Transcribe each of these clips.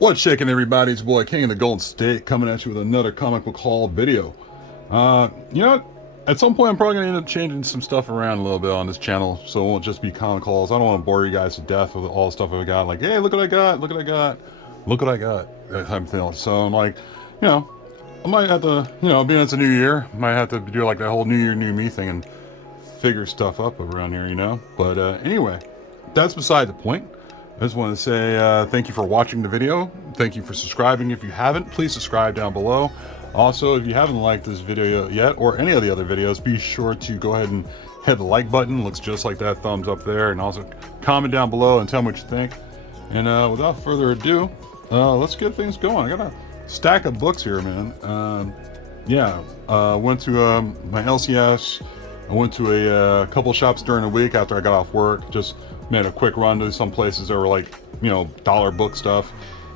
What's shaking, everybody? It's your boy King of the Golden State coming at you with another comic book haul video. You know, at some point I'm probably going to end up changing some stuff around a little bit on this channel, so it won't just be comic hauls. I don't want to bore you guys to death with all the stuff I've got. Like, hey, look what I got, look what I got, look what I got, that type of thing. So I'm like, you know, I might have to, being it's a new year, might have to do like that whole New Year, New Me thing and figure stuff up around here, But anyway, that's beside the point. I just want to say thank you for watching the video. Thank you for subscribing. If you haven't, please subscribe down below. Also, if you haven't liked this video yet, or any of the other videos, be sure to go ahead and hit the like button. Looks just like that thumbs up there. And also comment down below and tell me what you think. And without further ado, let's get things going. I got a stack of books here, man. Went to my LCS. I went to a couple shops during the week after I got off work. Just made a quick run to some places that were like, dollar book stuff.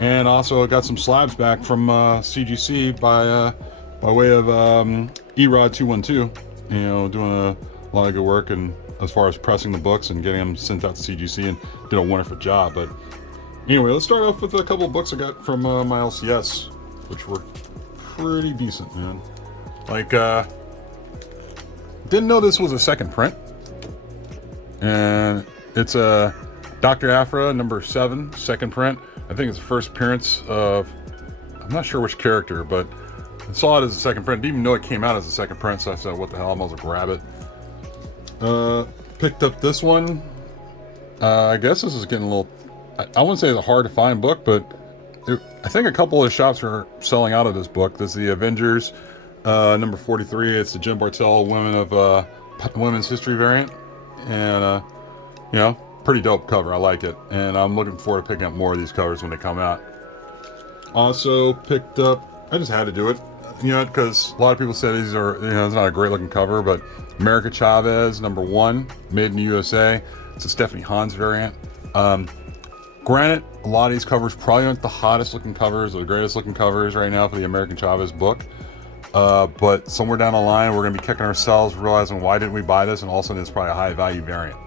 And also got some slabs back from CGC by way of Erod 212. Doing a lot of good work and as far as pressing the books and getting them sent out to CGC, and did a wonderful job. But anyway, let's start off with a couple of books I got from my LCS, which were pretty decent, man. Like, didn't know this was a second print. And it's a Dr. Aphra number 7, second print. I think it's the first appearance of, I'm not sure which character, but I saw it as a second print. Didn't even know it came out as a second print, so I said, what the hell, I might as well grab it. Picked up this one. I guess this is getting a little, I wouldn't say it's a hard to find book, but I think a couple of shops are selling out of this book. This is the Avengers number 43. It's the Jim Bartell Women's History variant. And, pretty dope cover. I like it. And I'm looking forward to picking up more of these covers when they come out. Also picked up, I just had to do it, because a lot of people said these are, it's not a great looking cover, but America Chavez, number 1, made in the USA. It's a Stephanie Hans variant. Granted, a lot of these covers probably aren't the hottest looking covers or the greatest looking covers right now for the American Chavez book. But somewhere down the line, we're going to be kicking ourselves, realizing why didn't we buy this, and all of a sudden it's probably a high value variant.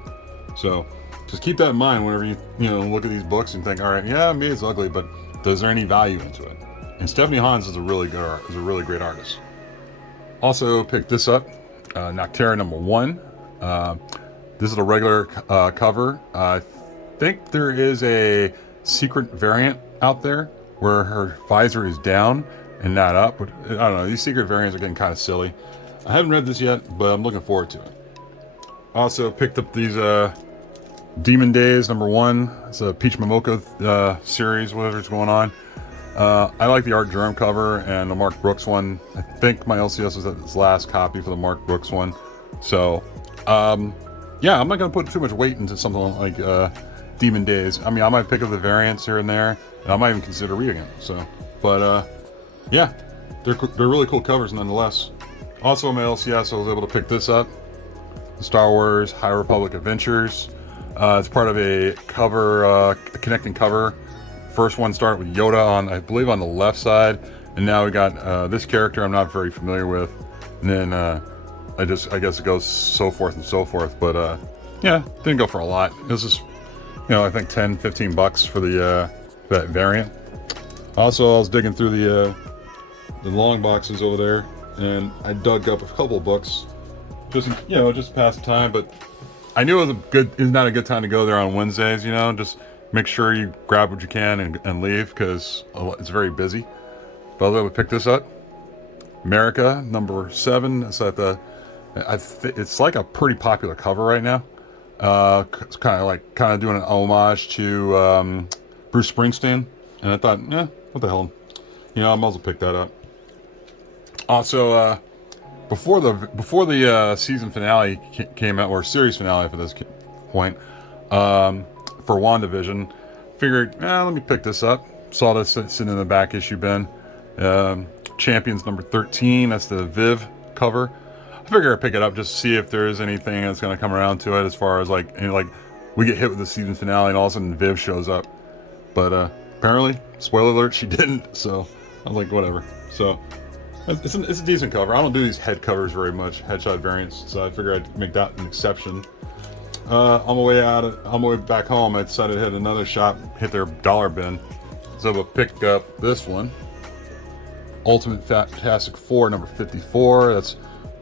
So just keep that in mind whenever you look at these books and think, all right, yeah, maybe it's ugly, but is there any value into it? And Stephanie Hans is a really great artist. Also picked this up, Noctera number 1. This is a regular cover. I think there is a secret variant out there where her visor is down and not up, but I don't know, these secret variants are getting kind of silly. I haven't read this yet, but I'm looking forward to it. Also picked up these Demon Days number 1. It's a Peach Momoko series, whatever's going on. I like the Art Germ cover and the Mark Brooks one. I think my LCS was its last copy for the Mark Brooks one. So yeah, I'm not gonna put too much weight into something like Demon Days. I mean, I might pick up the variants here and there, and I might even consider reading it. So, but yeah, they're really cool covers nonetheless. Also on my LCS, I was able to pick this up, the Star Wars High Republic Adventures. It's part of a cover, a connecting cover. First one started with Yoda on, I believe, on the left side, and now we got this character I'm not very familiar with, and then I guess it goes so forth and so forth. But yeah, didn't go for a lot. It was just, I think $10-15 for the that variant. Also, I was digging through the long boxes over there, and I dug up a couple of books, just just past the time. But I knew it's not a good time to go there on Wednesdays. Just make sure you grab what you can and leave, because it's very busy. But I was able to pick this up, America number 7. It's at the, it's like a pretty popular cover right now. It's kind of doing an homage to Bruce Springsteen, and I thought, what the hell, I might as well pick that up. Also, before the season finale came out, or series finale for this point, for WandaVision, figured, let me pick this up. Saw this sitting in the back issue bin. Champions number 13. That's the Viv cover. I figured I'd pick it up just to see if there is anything that's going to come around to it, as far as we get hit with the season finale and all of a sudden Viv shows up. But apparently, spoiler alert, she didn't. So I was like, whatever. So it's a decent cover. I don't do these head covers very much, headshot variants. So I figured I'd make that an exception. On my way back home, I decided to hit another shop, hit their dollar bin. So we'll pick up this one, Ultimate Fantastic Four number 54. That's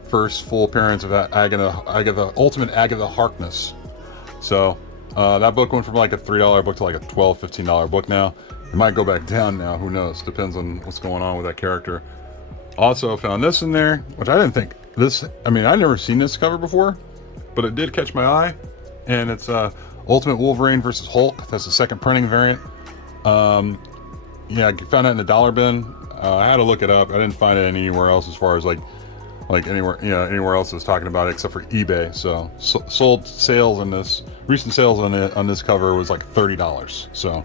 first full appearance of Agatha, Ultimate Agatha Harkness. So that book went from like a $3 book to like a $12, $15 book now. It might go back down now, who knows? Depends on what's going on with that character. Also found this in there, which I didn't think this, I mean, I'd never seen this cover before, but it did catch my eye. And it's Ultimate Wolverine versus Hulk. That's the second printing variant. Yeah, I found it in the dollar bin. I had to look it up. I didn't find it anywhere else as far as like anywhere, you know, anywhere else was talking about it except for eBay. So sold sales on this, recent sales on this cover was like $30. So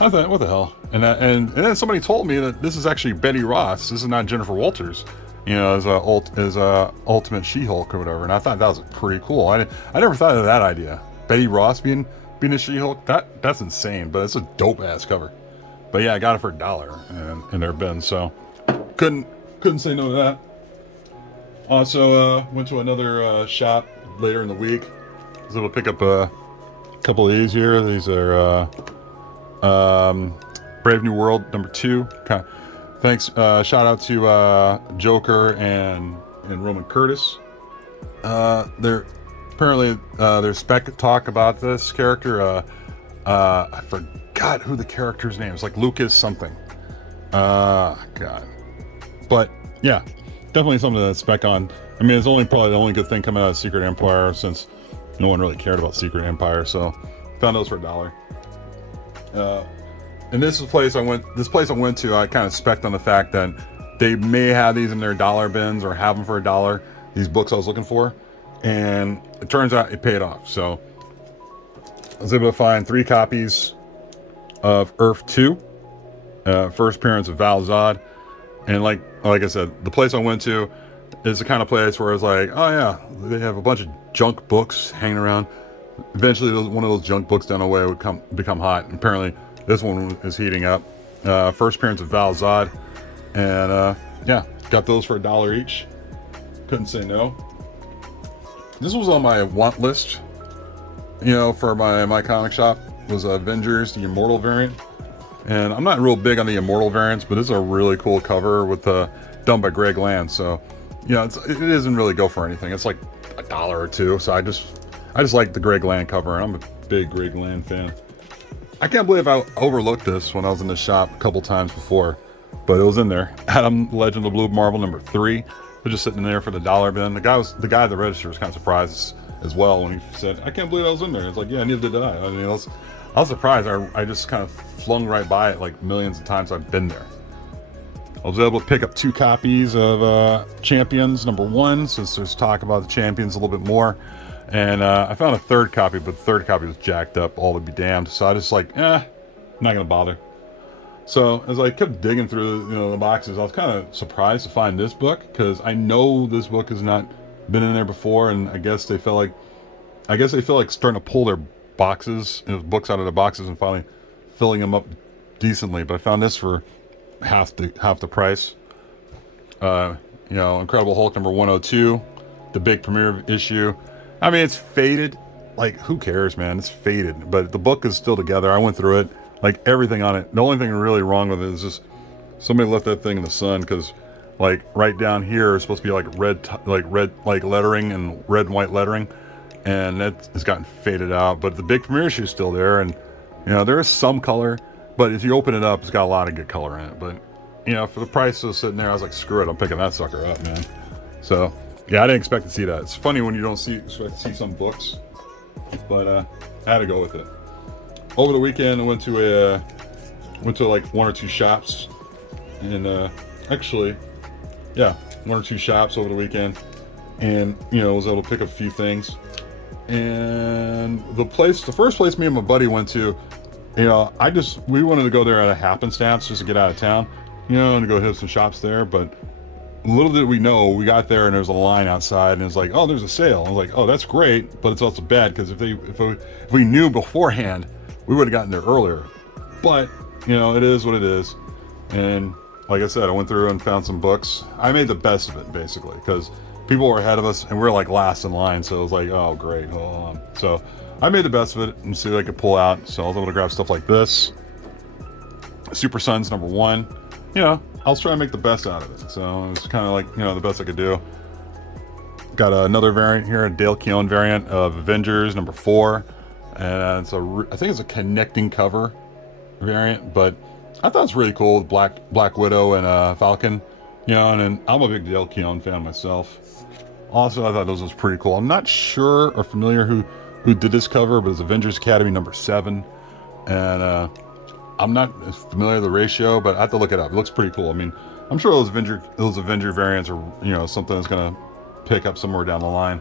I thought, what the hell? And then somebody told me that this is actually Betty Ross. This is not Jennifer Walters, you know, as a Ultimate She-Hulk or whatever. And I thought that was pretty cool. I never thought of that idea. Betty Ross being a She-Hulk. That's insane, but it's a dope ass cover. But yeah, I got it for $1 in their bin, so couldn't say no to that. Also went to another shop later in the week. I was able to pick up a couple of these here. These are Brave New World number 2. Thanks. Shout out to Joker and Roman Curtis. There's spec talk about this character. I forgot who the character's name is. Like Lucas something. God. But yeah, definitely something to spec on. I mean, it's probably the only good thing coming out of Secret Empire, since no one really cared about Secret Empire. So found those for $1. And this place I went to, I kind of spec'd on the fact that they may have these in their dollar bins or have them for $1. These books I was looking for, and it turns out it paid off. So I was able to find 3 copies of Earth 2, first appearance of Val Zod, and like I said, the place I went to is the kind of place where it's like, oh yeah, they have a bunch of junk books hanging around. Eventually, one of those junk books down the way would become hot. And apparently, this one is heating up. First appearance of Val Zod, and yeah, got those for $1 each. Couldn't say no. This was on my want list, you know, for my comic shop. Was Avengers, the Immortal variant, and I'm not real big on the Immortal variants, but this is a really cool cover with done by Greg Land. So, you know, it doesn't really go for anything. It's like $1 or $2. So I just like the Greg Land cover, and I'm a big Greg Land fan. I can't believe I overlooked this when I was in the shop a couple times before, but it was in there. Adam, Legend of Blue Marvel number 3. It was just sitting there for the $1 bin. The guy at the register was kind of surprised as well when he said, "I can't believe I was in there." It's like, yeah, neither did I. I mean, I was surprised. I just kind of flung right by it like millions of times I've been there. I was able to pick up 2 copies of Champions number 1, since there's talk about the Champions a little bit more. And I found a 3rd copy, but the 3rd copy was jacked up, all to be damned. So I just like, I'm not gonna bother. So as I kept digging through, the boxes, I was kind of surprised to find this book, because I know this book has not been in there before, and I guess they feel like starting to pull their boxes, books out of the boxes, and finally filling them up decently. But I found this for half the price. Incredible Hulk number 102, the big premiere issue. I mean, it's faded. Like, who cares, man? It's faded, but the book is still together. I went through it, like everything on it. The only thing really wrong with it is just somebody left that thing in the sun, because like right down here is supposed to be like red lettering and red and white lettering, and that has gotten faded out. But the big premiere issue is still there, and there is some color, but if you open it up, it's got a lot of good color in it. But for the price of sitting there, I was like, screw it, I'm picking that sucker up, man. So yeah, I didn't expect to see that. It's funny when you don't expect to see some books, but I had to go with it. Over the weekend, I went to like 1 or 2 shops, and one or 2 shops over the weekend, and was able to pick up a few things. And the first place me and my buddy went to, we wanted to go there at a happenstance just to get out of town, and go hit some shops there. But little did we know, we got there and there was a line outside, and it's like, oh, there's a sale. I was like, oh, that's great, but it's also bad, because if we knew beforehand, we would have gotten there earlier. But it is what it is. And like I said, I went through and found some books. I made the best of it, basically, because people were ahead of us and we were like last in line. So it was like, oh great, hold on. So I made the best of it and see what I could pull out. So I was able to grab stuff like this. Super Sons #1. You know, I was trying to make the best out of it, so it was kind of like, you know, the best I could do. Got another variant here, a Dale Keown variant of Avengers #4, and it's I think it's a connecting cover variant, but I thought it's really cool with Black Widow and Falcon, you know, and I'm a big Dale Keown fan myself. Also, I thought this was pretty cool. I'm not sure or familiar who did this cover, but it's Avengers Academy #7, and I'm not familiar with the ratio, but I have to look it up. It looks pretty cool. I mean, I'm sure those Avenger variants are, you know, something that's gonna pick up somewhere down the line.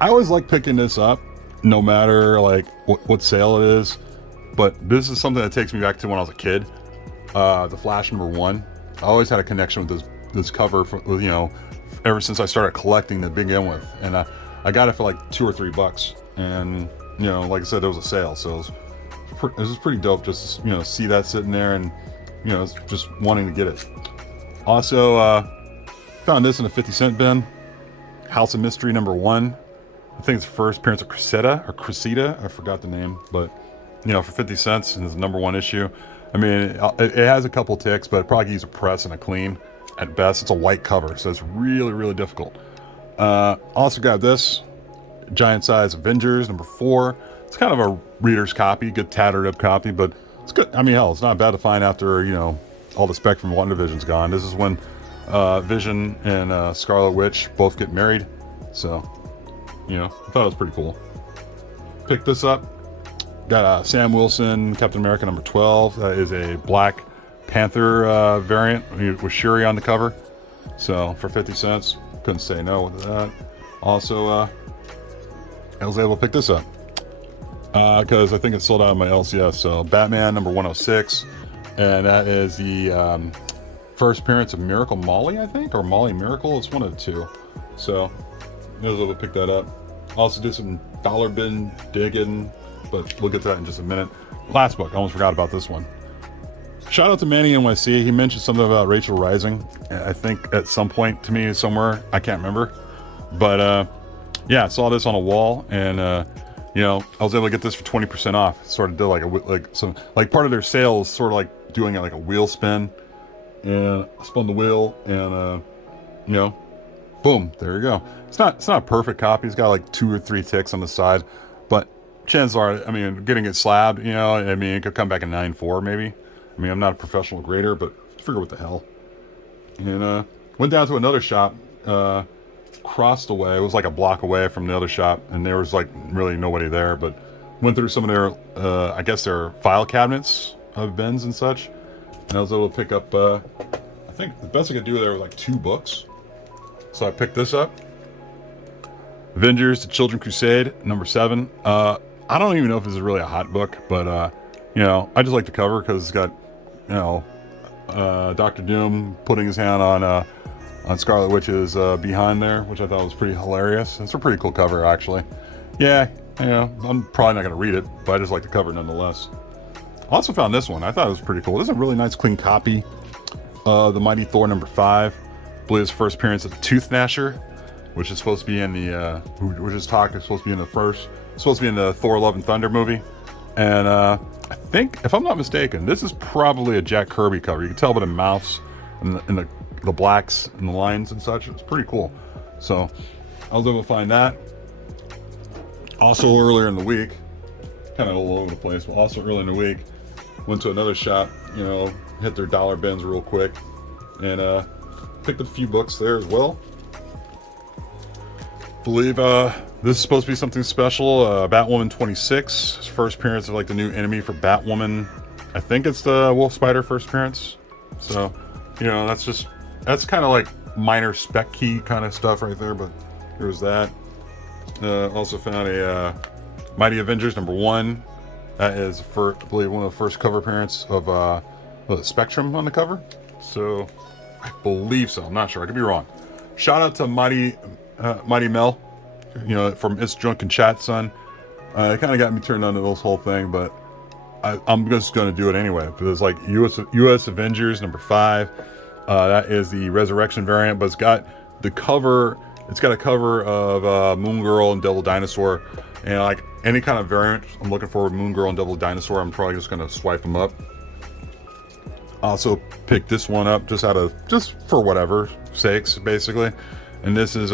I always like picking this up, no matter like what sale it is. But this is something that takes me back to when I was a kid. The Flash #1. I always had a connection with this cover, you know, ever since I started collecting to begin with, and I got it for like $2 or $3, and you know, like I said, there was a sale, so it was pretty dope just to, you know, see that sitting there and, you know, just wanting to get it. Also, found this in a 50-cent bin. House of Mystery #1. I think it's the first appearance of Crusade. I forgot the name, but you know, for 50 cents and it's the #1 issue. I mean, it has a couple ticks, but it probably could use a press and a clean at best. It's a white cover, so it's really, really difficult. Also got this giant size Avengers #4. It's kind of a reader's copy, good tattered up copy, but it's good. I mean, hell, it's not bad to find after, you know, all the spec from WandaVision's gone. This is when Vision and Scarlet Witch both get married, so you know, I thought it was pretty cool. Picked this up. Got Sam Wilson, Captain America #12. That is a Black Panther variant with Shuri on the cover. So for 50 cents, couldn't say no with that. Also, I was able to pick this up because I think it's sold out of my LCS. So Batman #106, and that is the first appearance of Miracle Molly, I think, or Molly Miracle. It's one of the two. So I was able to pick that up. Also did some dollar bin digging, but we'll get to that in just a minute. Last book, I almost forgot about this one. Shout out to Manny NYC. He mentioned something about Rachel Rising, I think at some point to me somewhere. I can't remember. But yeah, I saw this on a wall, and you know, I was able to get this for 20% off. Sort of did like part of their sale is sort of like doing like a wheel spin. And I spun the wheel, and you know, boom, there you go. It's not a perfect copy. It's got like 2 or 3 ticks on the side, but chances are, I mean, getting it slabbed, you know, I mean, it could come back in 9.4 maybe. I mean, I'm not a professional grader, but figure what the hell. And went down to another shop, crossed away. It was like a block away from the other shop, and there was like really nobody there, but went through some of their, I guess their file cabinets of bins and such, and I was able to pick up, I think the best I could do there was like 2 books. So I picked this up. Avengers: The Children Crusade #7. I don't even know if this is really a hot book, but you know, I just like the cover because it's got, you know, Dr. Doom putting his hand on Scarlet Witch's behind there, which I thought was pretty hilarious. It's a pretty cool cover, actually. Yeah, you know, I'm probably not going to read it, but I just like the cover nonetheless. I also found this one. I thought it was pretty cool. This is a really nice, clean copy of the Mighty Thor #5. I believe his first appearance of the Tooth Gnasher, which is supposed to be in the, which is supposed to be in the Thor: Love and Thunder movie. And I think, if I'm not mistaken, this is probably a Jack Kirby cover. You can tell by the mouths and the blacks and the lines and such. It's pretty cool. So I was able to find that. Also earlier in the week, kind of all over the place, but also early in the week, went to another shop, you know, hit their dollar bins real quick, and picked up a few books there as well. Believe this is supposed to be something special. Batwoman 26, first appearance of like the new enemy for Batwoman. I think it's the Wolf Spider first appearance. So, you know, that's kind of like minor spec key kind of stuff right there, but there's that. Also found a Mighty Avengers #1. That is, I believe, one of the first cover appearance of Spectrum on the cover. So I believe so. I'm not sure. I could be wrong. Shout out to Mighty Mel, you know, from It's Drunken Chat, son. It kind of got me turned on to this whole thing, but I'm just going to do it anyway. Because like US Avengers #5, that is the Resurrection variant, but it's got the cover. It's got a cover of Moon Girl and Devil Dinosaur, and like any kind of variant I'm looking for with Moon Girl and Devil Dinosaur, I'm probably just going to swipe them up. Also picked this one up just for whatever sakes, basically. And this is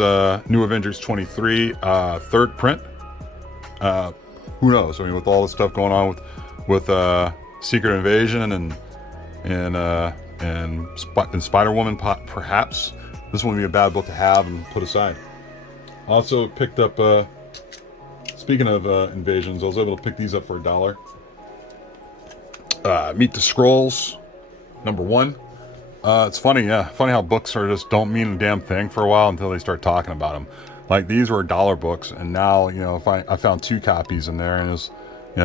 New Avengers 23, third print. Who knows? I mean, with all the stuff going on with Secret Invasion and Spider-Woman, perhaps this one would be a bad book to have and put aside. Also picked up, speaking of invasions, I was able to pick these up for $1. Meet the Skrulls, #1. It's funny, yeah, funny how books just don't mean a damn thing for a while until they start talking about them. Like, these were $1 books, and now, you know, I found 2 copies in there, and it's, you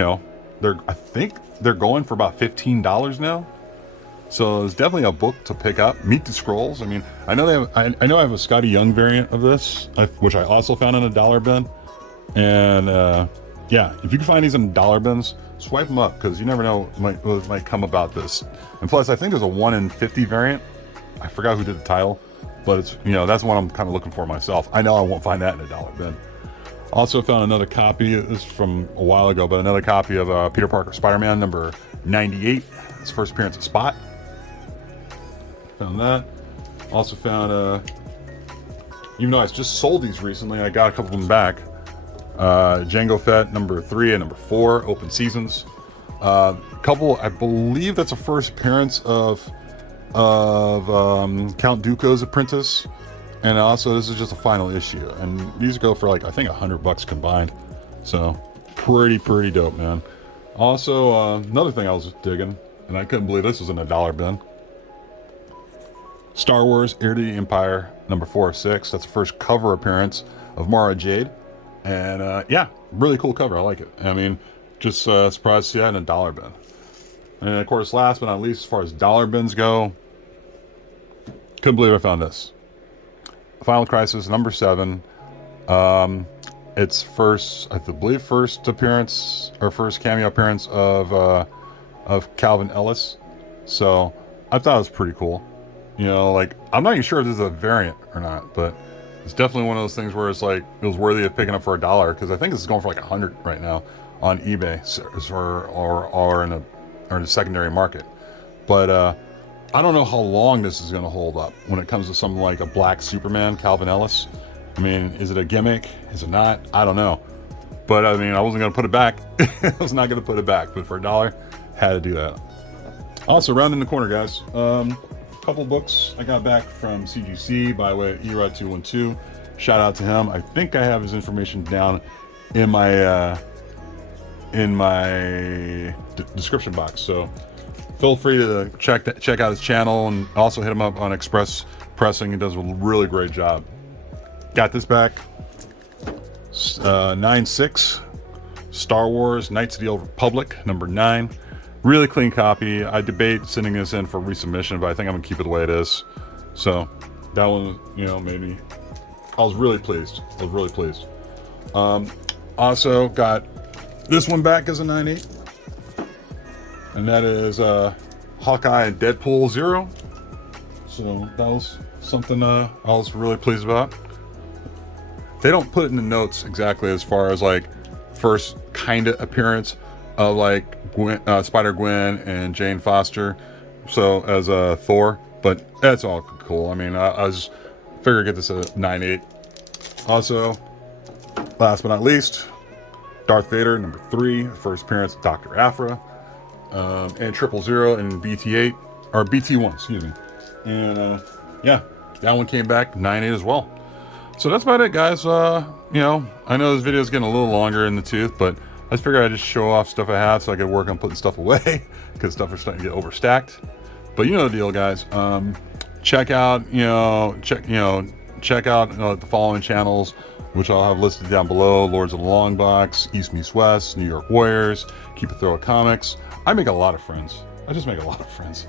know, I think they're going for about $15 now. So it's definitely a book to pick up. Meet the Skrulls. I mean, I know I have a Scotty Young variant of this, which I also found in a $1 bin. And yeah, if you can find these in $1 bins, swipe them up, because you never know what might come about this. And plus, I think there's a 1 in 50 variant. I forgot who did the title, but it's, you know, that's one I'm kind of looking for myself. I know I won't find that in a $1 bin. Also found another copy. This is from a while ago, but another copy of Peter Parker Spider-Man #98. His first appearance at Spot. Found that. Also found, even though I just sold these recently, I got a couple of them back. Jango Fett #3 and #4, open seasons. Couple, I believe that's a first appearance of Count Dooku's apprentice. And also, this is just a final issue, and these go for, like, I think $100 combined. So pretty dope, man. Also, another thing I was digging, and I couldn't believe this was in a $1 bin. Star Wars Heir to the Empire #4 of 6. That's the first cover appearance of Mara Jade, and yeah, really cool cover. I like it. I mean, just surprised to see that in a $1 bin. And of course, last but not least, as far as $1 bins go, couldn't believe I found this. Final Crisis #7. It's first, I believe, first appearance or first cameo appearance of Calvin Ellis. So I thought it was pretty cool. You know, like, I'm not even sure if this is a variant or not, but it's definitely one of those things where it's like, it was worthy of picking up for $1, because I think this is going for like 100 right now on eBay, or in the secondary market. But I don't know how long this is going to hold up when it comes to something like a Black Superman, Calvin Ellis. I mean, is it a gimmick? Is it not? I don't know. But I mean, I wasn't going to put it back. I was not going to put it back, but for $1, had to do that. Also, rounding the corner, guys. Couple books I got back from CGC by way of Era212. Shout out to him. I think I have his information down in my description box. So feel free to check out his channel, and also hit him up on Express Pressing. He does a really great job. Got this back. 9/6 Star Wars Knights of the Old Republic #9. Really clean copy. I debate sending this in for resubmission, but I think I'm gonna keep it the way it is. So that one, you know, made me, I was really pleased. Also got this one back as a 9/8, and that is Hawkeye and Deadpool 0. So that was something I was really pleased about. They don't put it in the notes exactly as far as like first kind of appearance of like Spider-Gwen and Jane Foster, so as Thor, but that's all cool. I mean, I was figured get this at 9/8. Also, last but not least, Darth Vader #3, first appearance of Dr. Aphra, and 000 and BT8 or BT1, excuse me. And yeah, that one came back 9/8 as well. So that's about it, guys. You know, I know this video is getting a little longer in the tooth, but I just figured I'd just show off stuff I have so I could work on putting stuff away, because stuff is starting to get overstacked. But you know the deal, guys. Check out the following channels, which I'll have listed down below: Lords of the Long Box, East Meets West, New York Warriors, Keep It Throw Comics. I make a lot of friends. I just make a lot of friends.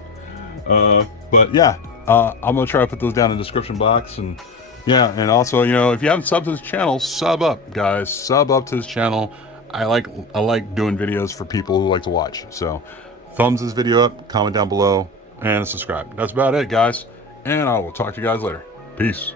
But yeah, I'm gonna try to put those down in the description box. And yeah, and also, you know, if you haven't subbed to this channel, sub up, guys. Sub up to this channel. I like doing videos for people who like to watch. So thumbs this video up, comment down below, and subscribe. That's about it, guys. And I will talk to you guys later. Peace.